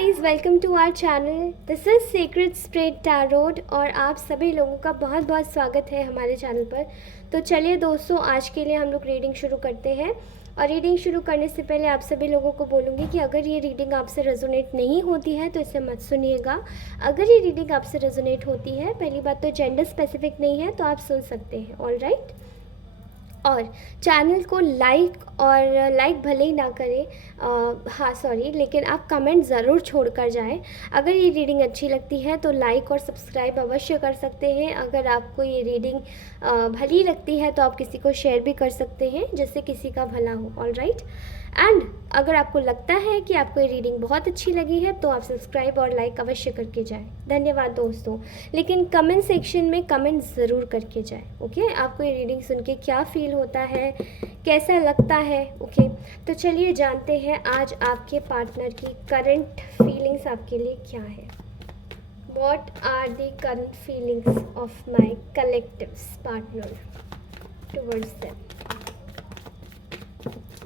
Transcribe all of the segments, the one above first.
Guys, welcome to our channel. This is secret spread tarot और आप सभी लोगों का बहुत बहुत स्वागत है हमारे चैनल पर। तो चलिए दोस्तों, आज के लिए हम लोग रीडिंग शुरू करते हैं। और रीडिंग शुरू करने से पहले आप सभी लोगों को बोलूँगी कि अगर ये रीडिंग आपसे रेजोनेट नहीं होती है तो इसे मत सुनिएगा। अगर ये रीडिंग आपसे रेजोनेट होती है, पहली बात तो जेंडर स्पेसिफिक नहीं है, तो आप सुन सकते हैं। All right. और चैनल को लाइक भले ही ना करें, हाँ सॉरी, लेकिन आप कमेंट ज़रूर छोड़ कर जाएँ। अगर ये रीडिंग अच्छी लगती है तो लाइक और सब्सक्राइब अवश्य कर सकते हैं। अगर आपको ये रीडिंग भली लगती है तो आप किसी को शेयर भी कर सकते हैं, जिससे किसी का भला हो। All right. एंड अगर आपको लगता है कि आपको ये रीडिंग बहुत अच्छी लगी है तो आप सब्सक्राइब और लाइक अवश्य करके जाएं। धन्यवाद दोस्तों। लेकिन कमेंट सेक्शन में कमेंट ज़रूर करके जाएं। ओके, आपको ये रीडिंग सुन के क्या फील होता है, कैसा लगता है। ओके, तो चलिए जानते हैं आज आपके पार्टनर की करंट फीलिंग्स आपके लिए क्या है। What are the current feelings of my collectives partner towards them.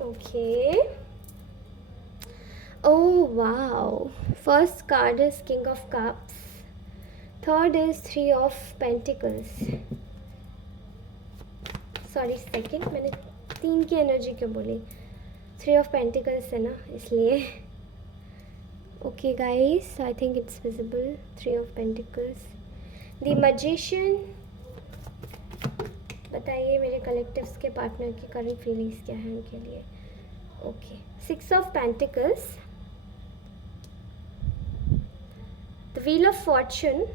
Okay. Oh wow. First card is King of Cups. Third is Three of Pentacles. Sorry, second मैंने 3 की एनर्जी क्यों बोली? Three of Pentacles है ना, इसलिए। Okay guys, I think it's visible. Three of Pentacles. The Magician. बताइए मेरे collectives के पार्टनर की करंट फीलिंग्स क्या है उनके लिए। Okay, 6 of pentacles, the wheel of fortune,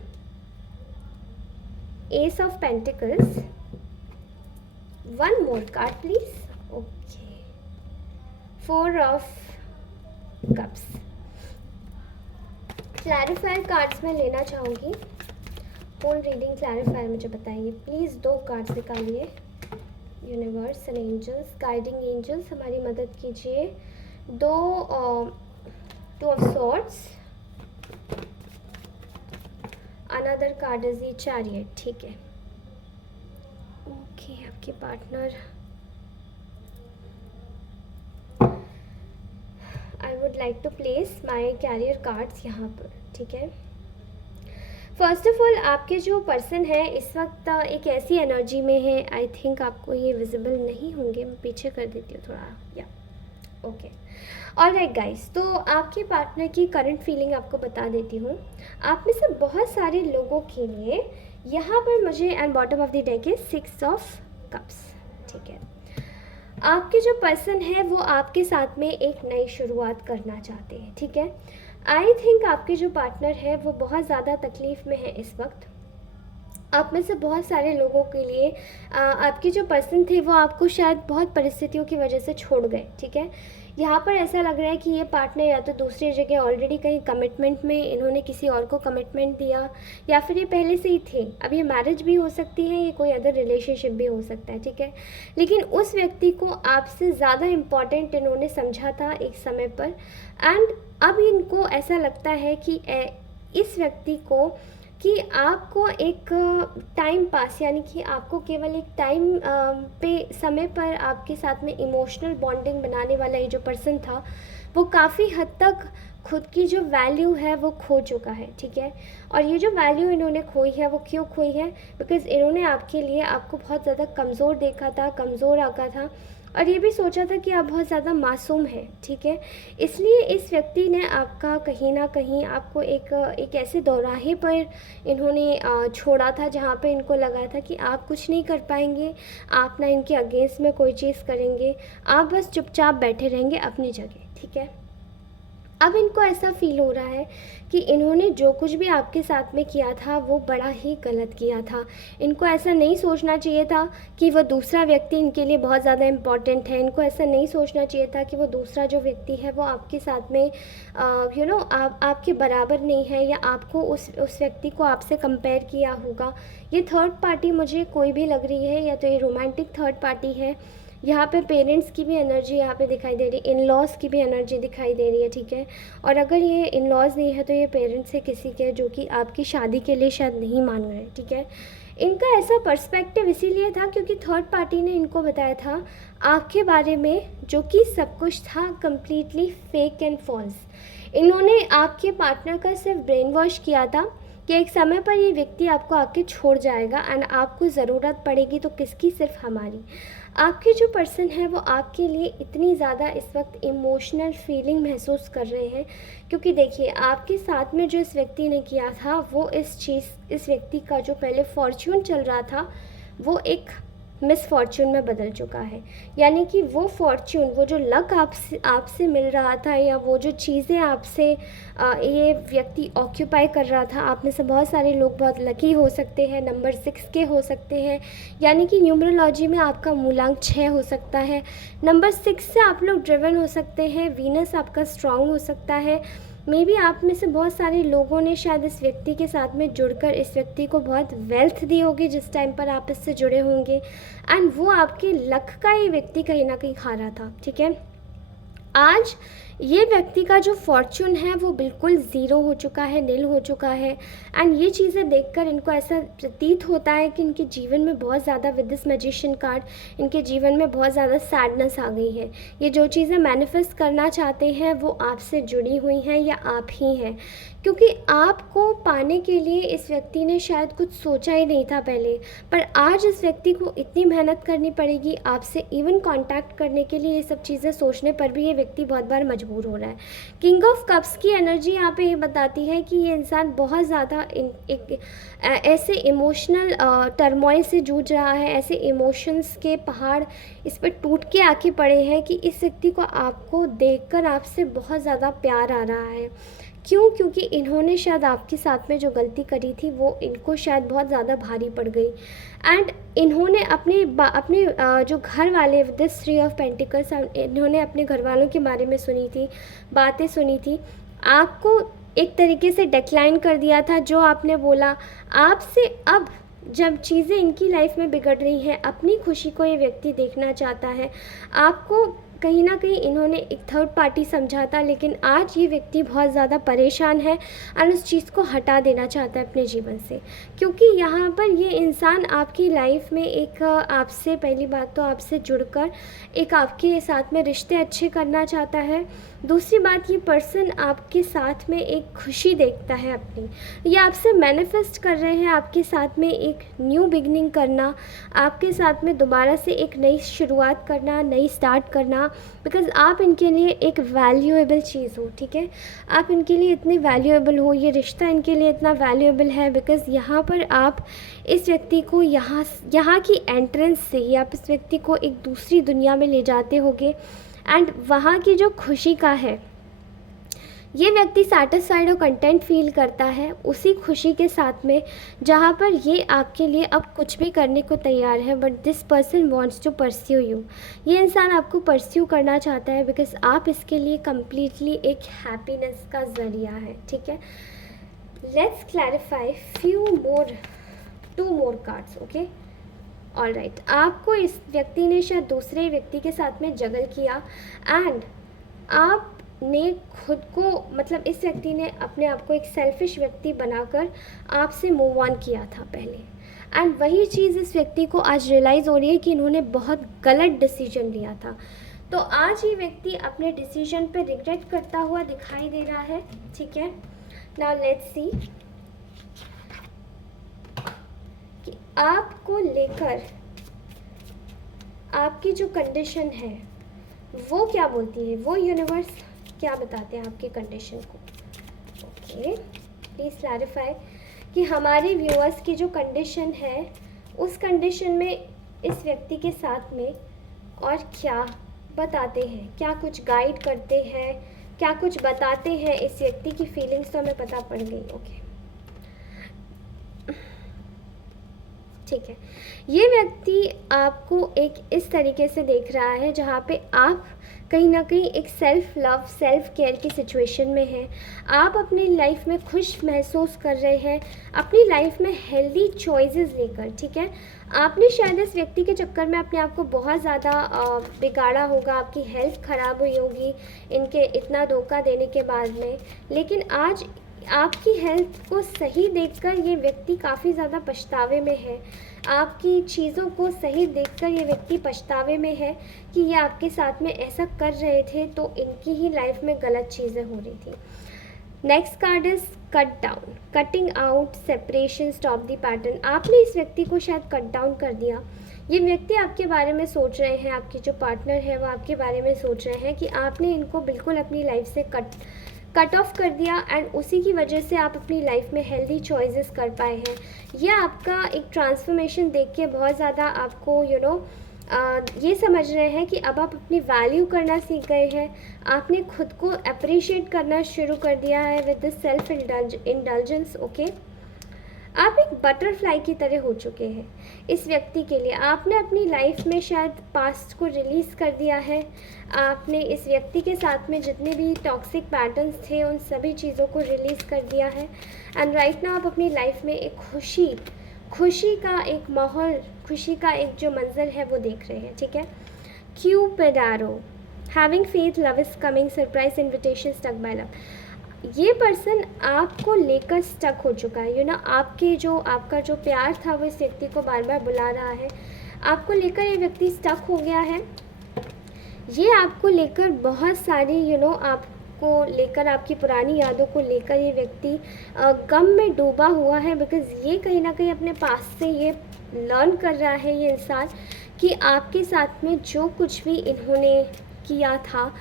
ace of pentacles, one more card please. Okay, 4 of cups. Clarifier cards में लेना चाहूँगी। फुल रीडिंग क्लैरिफायर मुझे बताइए प्लीज़। 2 कार्ड्स निकालिए। Universe and angels, guiding angels हमारी मदद कीजिए। 2 of swords, another card is the chariot. ठीक है। ओके, आपके partner, I would like to place my career cards यहाँ पर। ठीक है। फर्स्ट ऑफ ऑल, आपके जो पर्सन है इस वक्त एक ऐसी एनर्जी में है, आई थिंक आपको ये विजिबल नहीं होंगे, मैं पीछे कर देती हूँ थोड़ा। या ओके, ऑल राइट गाइस, तो आपके पार्टनर की करंट फीलिंग आपको बता देती हूँ। आप में से बहुत सारे लोगों के लिए यहाँ पर मुझे and bottom of the deck है 6 ऑफ कप्स। ठीक है। आपके जो पर्सन है वो आपके साथ में एक नई शुरुआत करना चाहते हैं। ठीक है। आई थिंक आपके जो पार्टनर है वो बहुत ज़्यादा तकलीफ़ में है इस वक्त। आप में से बहुत सारे लोगों के लिए आपके जो पर्सन थे वो आपको शायद बहुत परिस्थितियों की वजह से छोड़ गए। ठीक है। यहाँ पर ऐसा लग रहा है कि ये पार्टनर या तो दूसरी जगह ऑलरेडी कहीं कमिटमेंट में इन्होंने किसी और को कमिटमेंट दिया, या फिर ये पहले से ही थे। अब ये मैरिज भी हो सकती है, ये कोई अदर रिलेशनशिप भी हो सकता है। ठीक है। लेकिन उस व्यक्ति को आपसे ज़्यादा इम्पॉर्टेंट इन्होंने समझा था एक समय पर, एंड अब इनको ऐसा लगता है कि इस व्यक्ति को कि आपको एक टाइम पास, यानी कि आपको केवल एक टाइम पे समय पर आपके साथ में इमोशनल बॉन्डिंग बनाने वाला ये जो पर्सन था वो काफ़ी हद तक खुद की जो वैल्यू है वो खो चुका है। ठीक है। और ये जो वैल्यू इन्होंने खोई है वो क्यों खोई है? बिकॉज़ इन्होंने आपके लिए आपको बहुत ज़्यादा कमज़ोर देखा था, कमज़ोर आका था, और ये भी सोचा था कि आप बहुत ज़्यादा मासूम हैं। ठीक है। इसलिए इस व्यक्ति ने आपका कहीं ना कहीं आपको एक ऐसे दौराहे पर इन्होंने छोड़ा था जहाँ पे इनको लगा था कि आप कुछ नहीं कर पाएंगे, आप ना इनके अगेंस्ट में कोई चीज़ करेंगे, आप बस चुपचाप बैठे रहेंगे अपनी जगह। ठीक है। अब इनको ऐसा फील हो रहा है कि इन्होंने जो कुछ भी आपके साथ में किया था वो बड़ा ही गलत किया था। इनको ऐसा नहीं सोचना चाहिए था कि वो दूसरा व्यक्ति इनके लिए बहुत ज़्यादा इम्पॉर्टेंट है। इनको ऐसा नहीं सोचना चाहिए था कि वो दूसरा जो व्यक्ति है वो आपके साथ में आपके बराबर नहीं है, या आपको उस व्यक्ति को आपसे कंपेयर किया होगा। ये थर्ड पार्टी मुझे कोई भी लग रही है, या तो ये रोमांटिक थर्ड पार्टी है। यहाँ पे पेरेंट्स की भी एनर्जी यहाँ पे दिखाई दे रही है, इन लॉज की भी एनर्जी दिखाई दे रही है। ठीक है। और अगर ये इन लॉज नहीं है तो ये पेरेंट्स है किसी के, जो कि आपकी शादी के लिए शायद नहीं मान रहे। ठीक है। इनका ऐसा पर्सपेक्टिव इसीलिए था क्योंकि थर्ड पार्टी ने इनको बताया था आपके बारे में जो कि सब कुछ था कम्प्लीटली फेक एंड फॉल्स। इन्होंने आपके पार्टनर का सिर्फ ब्रेन वॉश किया था कि एक समय पर ये व्यक्ति आपको आके छोड़ जाएगा एंड आपको ज़रूरत पड़ेगी तो किसकी, सिर्फ हमारी। आपके जो पर्सन है वो आपके लिए इतनी ज़्यादा इस वक्त इमोशनल फीलिंग महसूस कर रहे हैं क्योंकि देखिए आपके साथ में जो इस व्यक्ति ने किया था वो इस व्यक्ति का जो पहले फॉर्च्यून चल रहा था वो एक मिसफॉर्च्यून में बदल चुका है। यानी कि वो फॉर्च्यून, वो जो लक आपसे मिल रहा था या वो जो चीज़ें आपसे ये व्यक्ति ऑक्यूपाई कर रहा था, आप में से बहुत सारे लोग बहुत लकी हो सकते हैं, नंबर 6 के हो सकते हैं, यानी कि न्यूमरोलॉजी में आपका मूलांक 6 हो सकता है। नंबर 6 से आप लोग ड्रिवन हो सकते हैं, वीनस आपका स्ट्रांग हो सकता है। मे बी आप में से बहुत सारे लोगों ने शायद इस व्यक्ति के साथ में जुड़कर इस व्यक्ति को बहुत वेल्थ दी होगी जिस टाइम पर आप इससे जुड़े होंगे एंड वो आपके लक का ही व्यक्ति कहीं ना कहीं खा रहा था। ठीक है, आज ये व्यक्ति का जो फॉर्च्यून है वो बिल्कुल ज़ीरो हो चुका है, नील हो चुका है एंड ये चीज़ें देखकर इनको ऐसा प्रतीत होता है कि इनके जीवन में बहुत ज़्यादा, विद दिस मैजिशियन कार्ड, इनके जीवन में बहुत ज़्यादा सैडनेस आ गई है। ये जो चीज़ें मैनिफेस्ट करना चाहते हैं वो आपसे जुड़ी हुई हैं या आप ही हैं, क्योंकि आपको पाने के लिए इस व्यक्ति ने शायद कुछ सोचा ही नहीं था पहले, पर आज इस व्यक्ति को इतनी मेहनत करनी पड़ेगी आपसे इवन कांटेक्ट करने के लिए। ये सब चीज़ें सोचने पर भी ये व्यक्ति बहुत बार मजबूर हो रहा है। किंग ऑफ कप्स की एनर्जी यहाँ पे ये बताती है कि ये इंसान बहुत ज़्यादा ऐसे इमोशनल टर्मोइल से जूझ रहा है, ऐसे इमोशंस के पहाड़ इस पर टूट के आके पड़े हैं कि इस व्यक्ति को आपको देखकर आपसे बहुत ज़्यादा प्यार आ रहा है। क्यों? क्योंकि इन्होंने शायद आपके साथ में जो गलती करी थी वो इनको शायद बहुत ज़्यादा भारी पड़ गई एंड इन्होंने अपने जो घर वाले, दिस 3 ऑफ पेंटिकल्स, इन्होंने अपने घर वालों के बारे में सुनी थी, बातें सुनी थी, आपको एक तरीके से डिक्लाइन कर दिया था जो आपने बोला। आपसे अब जब चीज़ें इनकी लाइफ में बिगड़ रही हैं, अपनी खुशी को ये व्यक्ति देखना चाहता है। आपको कहीं ना कहीं इन्होंने एक थर्ड पार्टी समझा था, लेकिन आज ये व्यक्ति बहुत ज़्यादा परेशान है और उस चीज़ को हटा देना चाहता है अपने जीवन से, क्योंकि यहाँ पर ये इंसान आपकी लाइफ में एक आपसे, पहली बात तो आपसे जुड़कर एक आपके साथ में रिश्ते अच्छे करना चाहता है। दूसरी बात, ये पर्सन आपके साथ में एक खुशी देखता है अपनी, ये आपसे मैनिफेस्ट कर रहे हैं आपके साथ में एक न्यू बिगनिंग करना, आपके साथ में दोबारा से एक नई शुरुआत करना, नई स्टार्ट करना, बिकॉज़ आप इनके लिए एक वैल्यूएबल चीज़ हो। ठीक है, आप इनके लिए इतने वैल्यूएबल हो, ये रिश्ता इनके लिए इतना वैल्यूएबल है बिकॉज़ यहाँ पर आप इस व्यक्ति को यहाँ की एंट्रेंस से ही आप इस व्यक्ति को एक दूसरी दुनिया में ले जाते होगे एंड वहाँ की जो खुशी का है, ये व्यक्ति सैटिस्फाइड और कंटेंट फील करता है उसी खुशी के साथ में जहाँ पर ये आपके लिए अब कुछ भी करने को तैयार है। But this person wants to pursue you, ये इंसान आपको परस्यू करना चाहता है बिकॉज आप इसके लिए कम्प्लीटली एक हैप्पीनेस का ज़रिया है। ठीक है, let's clarify two more cards. Okay, all right, आपको इस व्यक्ति ने शायद दूसरे व्यक्ति के साथ में जगल किया एंड आपने खुद को, मतलब इस व्यक्ति ने अपने आप को एक सेल्फिश व्यक्ति बनाकर आपसे मूव ऑन किया था पहले एंड वही चीज़ इस व्यक्ति को आज रियलाइज़ हो रही है कि इन्होंने बहुत गलत डिसीजन लिया था। तो आज ये व्यक्ति अपने डिसीजन पे रिग्रेट करता हुआ दिखाई दे रहा है। ठीक है, नाउ लेट्स सी कि आपको लेकर आपकी जो कंडीशन है वो क्या बोलती है, वो यूनिवर्स क्या बताते हैं आपकी कंडीशन को। ओके, प्लीज़ क्लैरिफाई कि हमारे व्यूअर्स की जो कंडीशन है उस कंडीशन में इस व्यक्ति के साथ में और क्या बताते हैं, क्या कुछ गाइड करते हैं, क्या कुछ बताते हैं इस व्यक्ति की फीलिंग्स, तो हमें पता पड़ गई। ओके, ठीक है, ये व्यक्ति आपको एक इस तरीके से देख रहा है जहाँ पे आप कहीं ना कहीं एक सेल्फ लव, सेल्फ केयर की सिचुएशन में हैं। आप अपनी लाइफ में खुश महसूस कर रहे हैं, अपनी लाइफ में हेल्दी चॉइसेस लेकर। ठीक है, आपने शायद इस व्यक्ति के चक्कर में अपने आप को बहुत ज़्यादा बिगाड़ा होगा, आपकी हेल्थ ख़राब हुई होगी इनके इतना धोखा देने के बाद में, लेकिन आज आपकी हेल्थ को सही देखकर ये व्यक्ति काफ़ी ज़्यादा पछतावे में है। आपकी चीज़ों को सही देखकर ये व्यक्ति पछतावे में है कि ये आपके साथ में ऐसा कर रहे थे, तो इनकी ही लाइफ में गलत चीज़ें हो रही थी। Next card is cut down, cutting out, separation, stop the pattern. आपने इस व्यक्ति को शायद कट डाउन कर दिया। ये व्यक्ति आपके बारे में सोच रहे हैं, आपके जो पार्टनर है वो आपके बारे में सोच रहे हैं कि आपने इनको बिल्कुल अपनी लाइफ से कट ऑफ कर दिया, एंड उसी की वजह से आप अपनी लाइफ में हेल्दी चॉइसेस कर पाए हैं। ये आपका एक ट्रांसफॉर्मेशन देख के बहुत ज़्यादा आपको ये समझ रहे हैं कि अब आप अपनी वैल्यू करना सीख गए हैं। आपने खुद को अप्रिशिएट करना शुरू कर दिया है with the self indulgence. Okay, आप एक बटरफ्लाई की तरह हो चुके हैं इस व्यक्ति के लिए। आपने अपनी लाइफ में शायद पास्ट को रिलीज़ कर दिया है। आपने इस व्यक्ति के साथ में जितने भी टॉक्सिक पैटर्न्स थे उन सभी चीज़ों को रिलीज़ कर दिया है, एंड राइट नाउ आप अपनी लाइफ में एक खुशी का एक माहौल, खुशी का एक जो मंजर है वो देख रहे हैं। ठीक है, cupid arrow, having faith, love is coming, surprise invitation, stuck by love. ये पर्सन आपको लेकर स्टक हो चुका है। आपका जो प्यार था वो इस व्यक्ति को बार बार बुला रहा है। आपको लेकर ये व्यक्ति स्टक हो गया है। ये आपको लेकर बहुत सारी आपको लेकर, आपकी पुरानी यादों को लेकर ये व्यक्ति गम में डूबा हुआ है, बिकॉज़ ये कहीं ना कहीं अपने पास से ये लर्न कर रहा है ये इंसान कि आपके साथ में जो कुछ भी इन्होंने किया था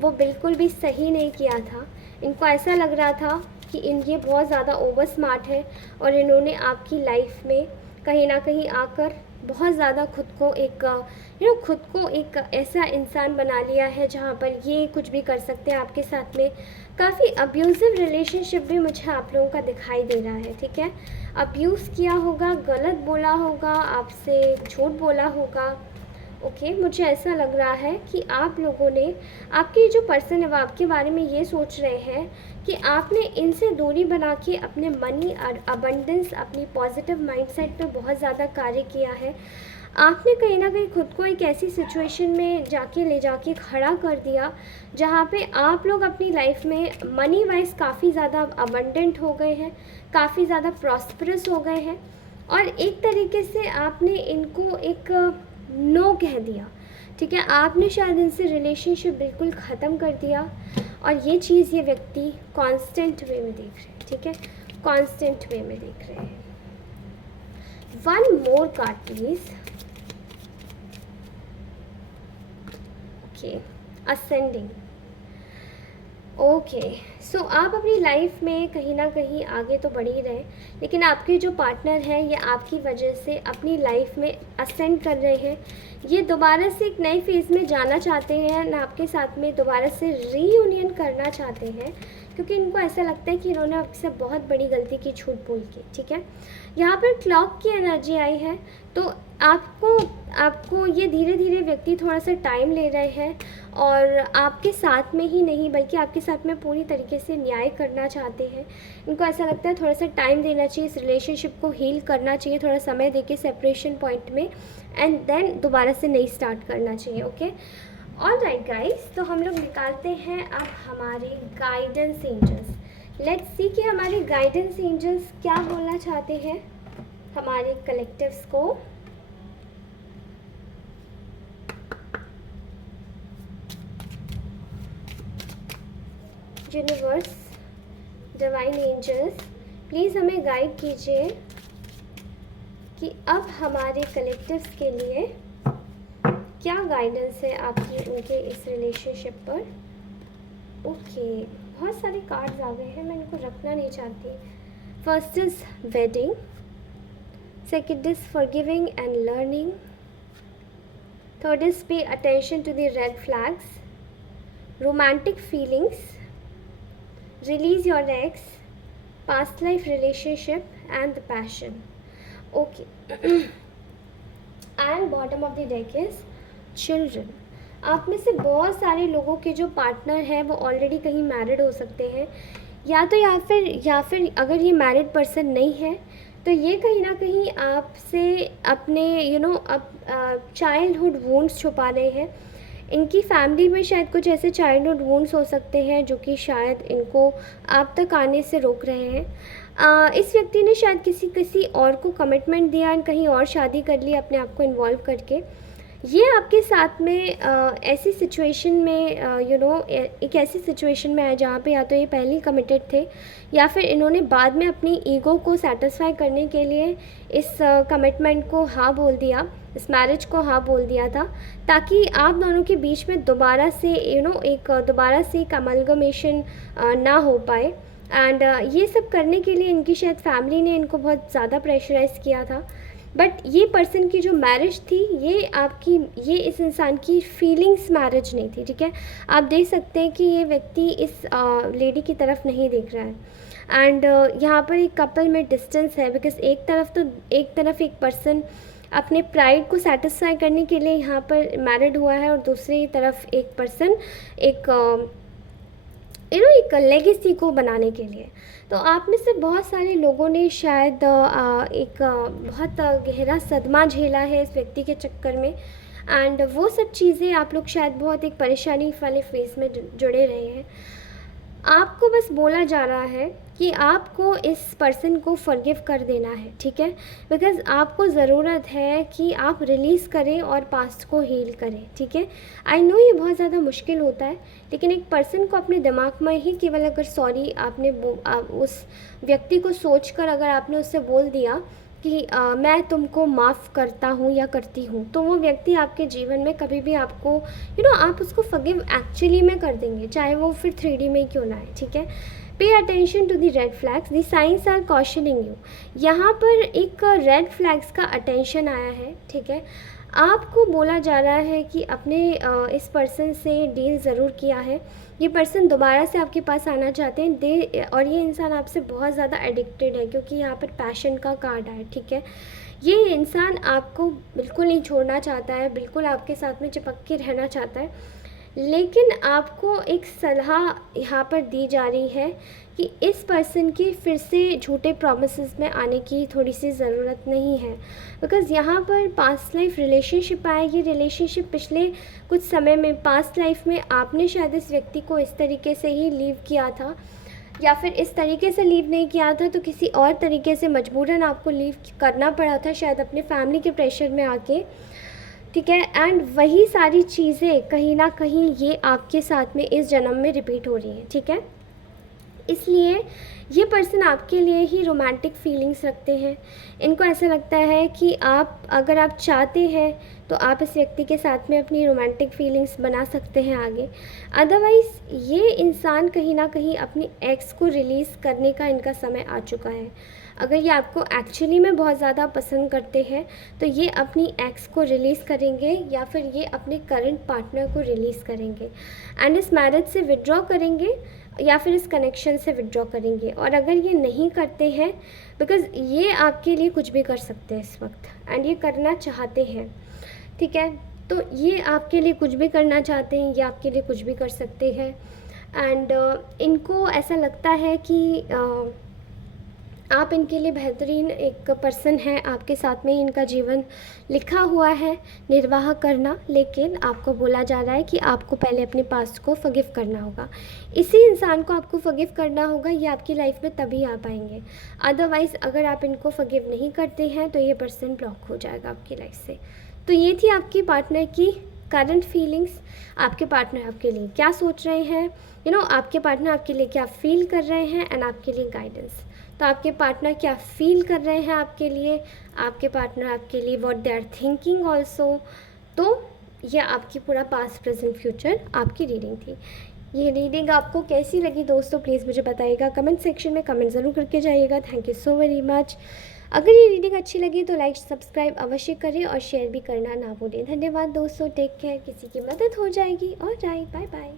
वो बिल्कुल भी सही नहीं किया था। इनको ऐसा लग रहा था कि ये बहुत ज़्यादा ओवर स्मार्ट है, और इन्होंने आपकी लाइफ में कहीं ना कहीं आकर बहुत ज़्यादा खुद को एक ऐसा इंसान बना लिया है जहाँ पर ये कुछ भी कर सकते हैं आपके साथ में। काफ़ी अब्यूज़िव रिलेशनशिप भी मुझे आप लोगों का दिखाई दे रहा है। ठीक है, अब्यूज़ किया होगा, गलत बोला होगा, आपसे झूठ बोला होगा। ओके, मुझे ऐसा लग रहा है कि आप लोगों ने, आपके जो पर्सन है वो आपके बारे में ये सोच रहे हैं कि आपने इनसे दूरी बना के अपने मनी और अबंडेंस, अपनी पॉजिटिव माइंडसेट पे बहुत ज़्यादा कार्य किया है। आपने कहीं ना कहीं खुद को एक ऐसी सिचुएशन में ले जाके खड़ा कर दिया जहाँ पे आप लोग अपनी लाइफ में मनी वाइज काफ़ी ज़्यादा अबंडेंट हो गए हैं, काफ़ी ज़्यादा प्रॉस्परस हो गए हैं, और एक तरीके से आपने इनको एक नो कह दिया। ठीक है, आपने शायद इनसे रिलेशनशिप बिल्कुल ख़त्म कर दिया, और ये चीज़ ये व्यक्ति कांस्टेंट वे में देख रहे हैं। ठीक है, कांस्टेंट वे में देख रहे हैं। One more card please. Okay, ascending. Okay, so आप अपनी लाइफ में कहीं ना कहीं आगे तो बढ़ ही रहे, लेकिन आपके जो पार्टनर हैं ये आपकी वजह से अपनी लाइफ में असेंड कर रहे हैं। ये दोबारा से एक नए फेज़ में जाना चाहते हैं, ना आपके साथ में दोबारा से रीयूनियन करना चाहते हैं, क्योंकि इनको ऐसा लगता है कि इन्होंने आपसे बहुत बड़ी गलती की झूठ बोल के। ठीक है, यहाँ पर क्लॉक की एनर्जी आई है, तो आपको ये धीरे धीरे व्यक्ति थोड़ा सा टाइम ले रहे हैं, और आपके साथ में ही नहीं बल्कि आपके साथ में पूरी तरीके से न्याय करना चाहते हैं। इनको ऐसा लगता है थोड़ा सा टाइम देना चाहिए, इस रिलेशनशिप को हील करना चाहिए, थोड़ा समय देके सेपरेशन पॉइंट में, एंड देन दोबारा से नई स्टार्ट करना चाहिए। ओके, ऑल राइट गाइस, तो हम लोग निकालते हैं अब हमारे गाइडेंस एंजल्स। लेट्स सी कि हमारे गाइडेंस एंजल्स क्या बोलना चाहते हैं हमारे कलेक्टिव्स को। यूनिवर्स, डिवाइन एंजल्स, प्लीज़ हमें गाइड कीजिए कि अब हमारे कलेक्टिव्स के लिए क्या गाइडेंस है आपकी उनके इस रिलेशनशिप पर। ओके, बहुत सारे कार्ड्स आ गए हैं, मैं इनको रखना नहीं चाहती। First is wedding, second is forgiving and learning, third is pay attention to the red flags, romantic feelings, release your ex, past life relationship and the passion. Okay. And bottom of the deck is children. आप में से बहुत सारे लोगों के जो partner हैं वो ऑलरेडी कहीं मैरिड हो सकते हैं, या फिर अगर ये मैरिड पर्सन नहीं है तो ये कहीं ना कहीं आपसे अपने चाइल्डहुड वुंड्स छुपा रहे हैं। इनकी फैमिली में शायद कुछ ऐसे चाइल्डहुड वुंड्स हो सकते हैं जो कि शायद इनको आप तक आने से रोक रहे हैं। इस व्यक्ति ने शायद किसी किसी और को कमिटमेंट दिया एंड कहीं और शादी कर ली अपने आप को इन्वॉल्व करके। ये आपके साथ में ऐसी सिचुएशन में एक ऐसी सिचुएशन में है जहाँ पे या तो ये पहले ही कमिटेड थे या फिर इन्होंने बाद में अपनी ईगो को सेटिस्फाई करने के लिए इस कमिटमेंट को हाँ बोल दिया, इस मैरिज को हाँ बोल दिया था, ताकि आप दोनों के बीच में दोबारा से दोबारा से एक अमलगमेशन ना हो पाए। एंड ये सब करने के लिए इनकी शायद फैमिली ने इनको बहुत ज़्यादा प्रेशराइज़ किया था। बट ये पर्सन की जो मैरिज थी ये इस इंसान की फीलिंग्स मैरिज नहीं थी, ठीक है। आप देख सकते हैं कि ये व्यक्ति इस लेडी की तरफ नहीं देख रहा है। एंड यहाँ पर एक कपल में डिस्टेंस है, बिकॉज एक तरफ एक पर्सन अपने प्राइड को सेटिस्फाई करने के लिए यहाँ पर मैरिड हुआ है और दूसरी तरफ एक पर्सन एक एक लेगेसी को बनाने के लिए। तो आप में से बहुत सारे लोगों ने शायद एक बहुत गहरा सदमा झेला है इस व्यक्ति के चक्कर में। एंड वो सब चीज़ें आप लोग शायद बहुत एक परेशानी वाले फेस में जुड़े रहे हैं। आपको बस बोला जा रहा है कि आपको इस पर्सन को फॉरगिव कर देना है, ठीक है। बिकॉज़ आपको ज़रूरत है कि आप रिलीज़ करें और पास्ट को हील करें, ठीक है। आई नो ये बहुत ज़्यादा मुश्किल होता है, लेकिन एक पर्सन को अपने दिमाग में ही केवल अगर सॉरी आपने उस व्यक्ति को सोचकर अगर आपने उससे बोल दिया कि मैं तुमको माफ़ करता हूँ या करती हूँ, तो वो व्यक्ति आपके जीवन में कभी भी आपको आप उसको फॉरगिव एक्चुअली में कर देंगे, चाहे वो फिर 3D में क्यों ना है, ठीक है। Pay attention to the red flags, the signs are cautioning you. यहाँ पर एक रेड फ्लैग्स का अटेंशन आया है, ठीक है। आपको बोला जा रहा है कि अपने इस पर्सन से डील ज़रूर किया है, ये पर्सन दोबारा से आपके पास आना चाहते हैं और ये इंसान आपसे बहुत ज़्यादा एडिक्टेड है, क्योंकि यहाँ पर पैशन का कार्ड है, ठीक है। ये इंसान आपको बिल्कुल नहीं छोड़ना चाहता है, बिल्कुल आपके साथ में चिपक के रहना चाहता है। लेकिन आपको एक सलाह यहाँ पर दी जा रही है कि इस पर्सन की फिर से झूठे प्रॉमिसेस में आने की थोड़ी सी ज़रूरत नहीं है। बिकॉज़ यहाँ पर पास्ट लाइफ रिलेशनशिप आया, ये रिलेशनशिप पिछले कुछ समय में पास्ट लाइफ में आपने शायद इस व्यक्ति को इस तरीके से ही लीव किया था, या फिर इस तरीके से लीव नहीं किया था तो किसी और तरीके से मजबूरन आपको लीव करना पड़ा था, शायद अपने फैमिली के प्रेशर में आके, ठीक है। एंड वही सारी चीज़ें कहीं ना कहीं ये आपके साथ में इस जन्म में रिपीट हो रही हैं, ठीक है। इसलिए ये पर्सन आपके लिए ही रोमांटिक फीलिंग्स रखते हैं। इनको ऐसा लगता है कि अगर आप चाहते हैं तो आप इस व्यक्ति के साथ में अपनी रोमांटिक फीलिंग्स बना सकते हैं आगे। अदरवाइज़ ये इंसान कहीं ना कहीं अपनी एक्स को रिलीज़ करने का इनका समय आ चुका है। अगर ये आपको एक्चुअली में बहुत ज़्यादा पसंद करते हैं तो ये अपनी एक्स को रिलीज़ करेंगे या फिर ये अपने करंट पार्टनर को रिलीज़ करेंगे एंड इस मैरिज से विड्रॉ करेंगे या फिर इस कनेक्शन से विड्रॉ करेंगे। और अगर ये नहीं करते हैं, बिकॉज़ ये आपके लिए कुछ भी कर सकते हैं इस वक्त एंड ये करना चाहते हैं, ठीक है। तो ये आपके लिए कुछ भी करना चाहते हैं, ये आपके लिए कुछ भी कर सकते हैं। एंड इनको ऐसा लगता है कि आप इनके लिए बेहतरीन एक पर्सन हैं, आपके साथ में ही इनका जीवन लिखा हुआ है निर्वाह करना। लेकिन आपको बोला जा रहा है कि आपको पहले अपने पास्ट को फॉरगिव करना होगा। इसी इंसान को आपको फॉरगिव करना होगा, ये आपकी लाइफ में तभी आ पाएंगे। अदरवाइज़ अगर आप इनको फॉरगिव नहीं करते हैं तो ये पर्सन ब्लॉक हो जाएगा आपकी लाइफ से। तो ये थी आपकी पार्टनर की करंट फीलिंग्स। आपके पार्टनर आपके लिए क्या सोच रहे हैं, आपके पार्टनर आपके लिए क्या फील कर रहे हैं एंड आपके लिए गाइडेंस। तो आपके पार्टनर क्या फील कर रहे हैं आपके लिए, आपके पार्टनर आपके लिए what they are thinking also. तो ये आपकी पूरा पास्ट प्रेजेंट फ्यूचर आपकी रीडिंग थी। ये रीडिंग आपको कैसी लगी दोस्तों, प्लीज़ मुझे बताइएगा कमेंट सेक्शन में, कमेंट ज़रूर करके जाइएगा। Thank you so very much. अगर ये रीडिंग अच्छी लगी तो लाइक सब्सक्राइब अवश्य करें और शेयर भी करना ना भूलें। धन्यवाद दोस्तों, टेक केयर। किसी की मदद हो जाएगी। और बाय बाय।